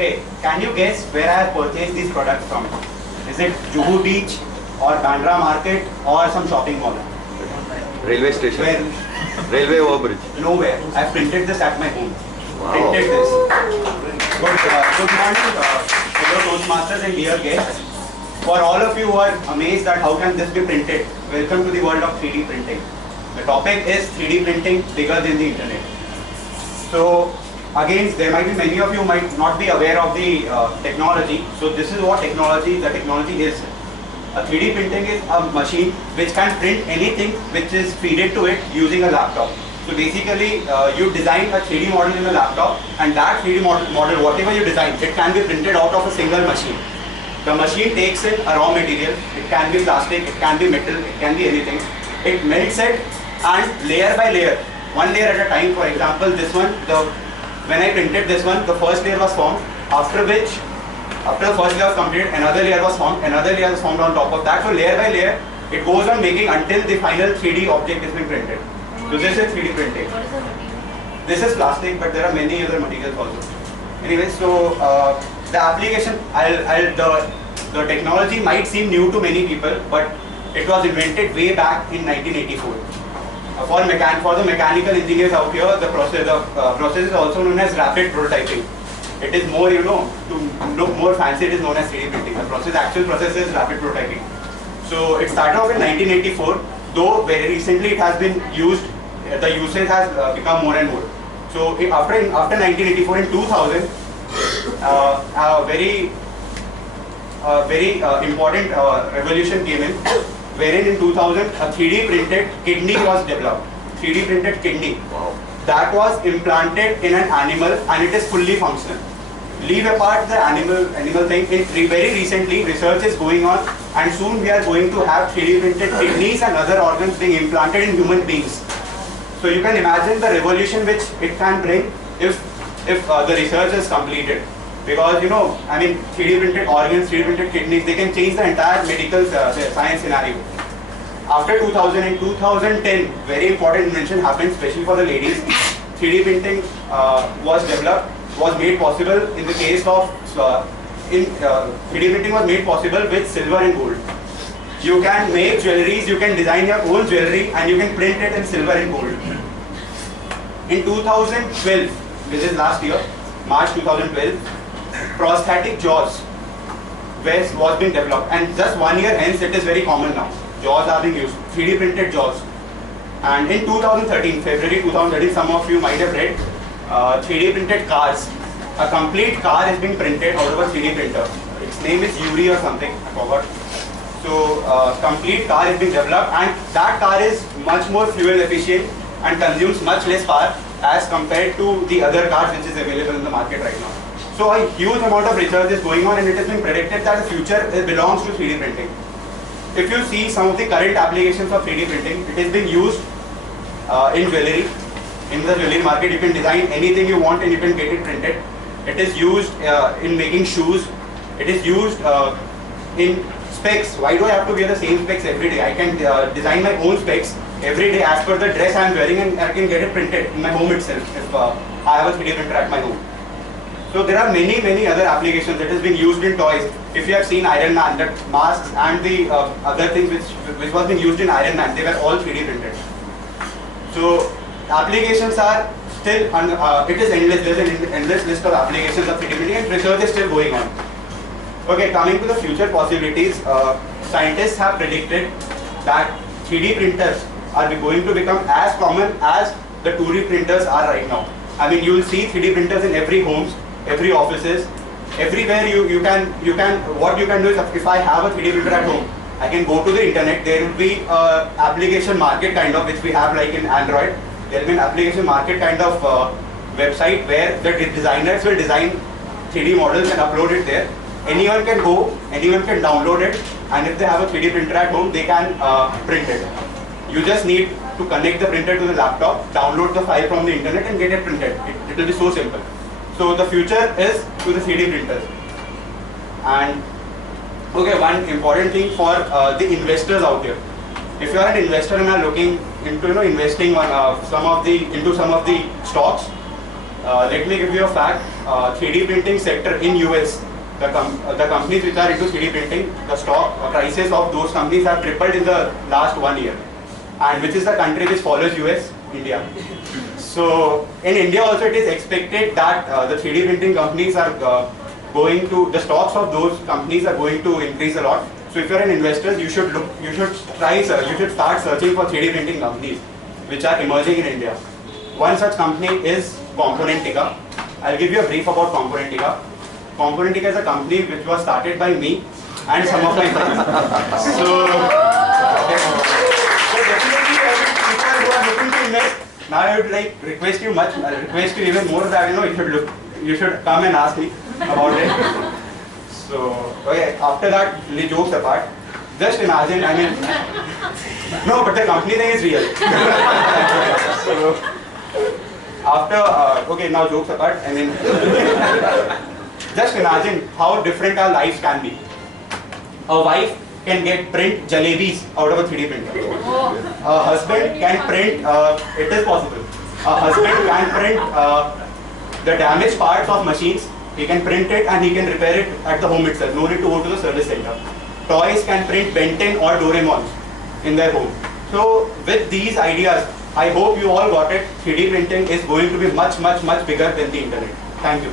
Okay, can you guess where I have purchased these products from? Is it Juhu Beach or Bandra Market or some shopping mall? Railway station. Where? Railway overbridge. Nowhere. I printed this at my home. Wow. Printed this. Good morning, fellow Toastmasters and dear guests. For all of you who are amazed at how can this be printed, welcome to the world of 3D printing. The topic is 3D printing bigger than the internet. So again, there might be many of you might not be aware of the technology. So this is what the technology is. A 3D printing is a machine which can print anything which is fed to it using a laptop. So basically, you design a 3D model in a laptop, and that 3D model, whatever you design, it can be printed out of a single machine. The machine takes in a raw material. It can be plastic, it can be metal, it can be anything. It melts it, and layer by layer, one layer at a time. For example, this one, when I printed this one, the first layer was formed, after the first layer was completed, another layer was formed, another layer was formed on top of that. So layer by layer, it goes on making until the final 3D object is being printed. So this is 3D printing. What is the material? This is plastic, but there are many other materials also. Anyway, so the application, the technology might seem new to many people, but it was invented way back in 1984. For the mechanical engineers out here, the process is also known as rapid prototyping. It is more, to look more fancy, it is known as 3D printing. The actual process is rapid prototyping. So it started off in 1984, though very recently it has been used, the usage has become more and more. So after 1984, in 2000, a very important revolution came in, wherein in 2000 a 3D printed kidney was developed. 3D printed kidney. Wow. That was implanted in an animal, and it is fully functional. Leave apart the animal thing. Very recently, research is going on, and soon we are going to have 3D printed kidneys and other organs being implanted in human beings. So you can imagine the revolution which it can bring if the research is completed. Because 3D printed organs, 3D printed kidneys, they can change the entire medical science scenario. After 2000 and 2010, very important invention happened, especially for the ladies. 3D printing was made possible in the case of 3D printing was made possible with silver and gold. You can make jewelries, you can design your own jewelry, and you can print it in silver and gold. In 2012, which is last year, March 2012, prosthetic jaws was being developed, and just 1 year hence it is very common now. Jaws are being used, 3D printed jaws. And in 2013, February 2013, some of you might have read 3D printed cars. A complete car is being printed out of a 3D printer. Its name is Yuri or something, I forgot. So complete car is being developed, and that car is much more fuel efficient and consumes much less power as compared to the other cars which is available in the market right now. So a huge amount of research is going on, and it has been predicted that the future belongs to 3D printing. If you see some of the current applications of 3D printing, it is being used in jewelry. In the jewelry market, you can design anything you want and you can get it printed. It is used in making shoes. It is used in specs. Why do I have to wear the same specs every day? I can design my own specs every day as per the dress I am wearing, and I can get it printed in my home itself if I have a 3D printer at my home. So there are many other applications that is being used in toys. If you have seen Iron Man, the masks and the other things which was being used in Iron Man, they were all 3D printed. So applications are still, it is endless. There is an endless list of applications of 3D printing, and research is still going on. Okay, coming to the future possibilities, scientists have predicted that 3D printers are going to become as common as the 2D printers are right now. I mean, you will see 3D printers in every homes, every offices, everywhere. What you can do is, if I have a 3D printer at home, I can go to the internet. There will be an application market kind of, which we have like in Android. There will be an application market kind of website where the designers will design 3D models and upload it there. Anyone can go, anyone can download it, and if they have a 3D printer at home, they can print it. You just need to connect the printer to the laptop, download the file from the internet, and get it printed. It will be so simple. So the future is to the 3D printers. And okay, one important thing for the investors out here. If you are an investor and are looking into investing on into some of the stocks, let me give you a fact. 3D printing sector in US, the companies which are into 3D printing, the stock prices of those companies have tripled in the last 1 year. And which is the country which follows US? India. So in India also it is expected that the 3D printing companies are the stocks of those companies are going to increase a lot. So if you're an investor, you should start searching for 3D printing companies which are emerging in India. One such company is Componentika. I'll give you a brief about Componentika. Componentika is a company which was started by me and some of my friends. So definitely people who are looking to invest, now I would request you even more that you should come and ask me about it. So okay, after that, jokes apart, just imagine, no, but the company thing is real. So after, okay, now jokes apart, just imagine how different our lives can be. A wife can print jalebis out of a 3D printer. A husband can print, it is possible. A husband can print the damaged parts of machines. He can print it and he can repair it at the home itself. No need to go to the service center. Toys can print Ben 10 or Doraemons in their home. So with these ideas, I hope you all got it. 3D printing is going to be much, much, much bigger than the internet. Thank you.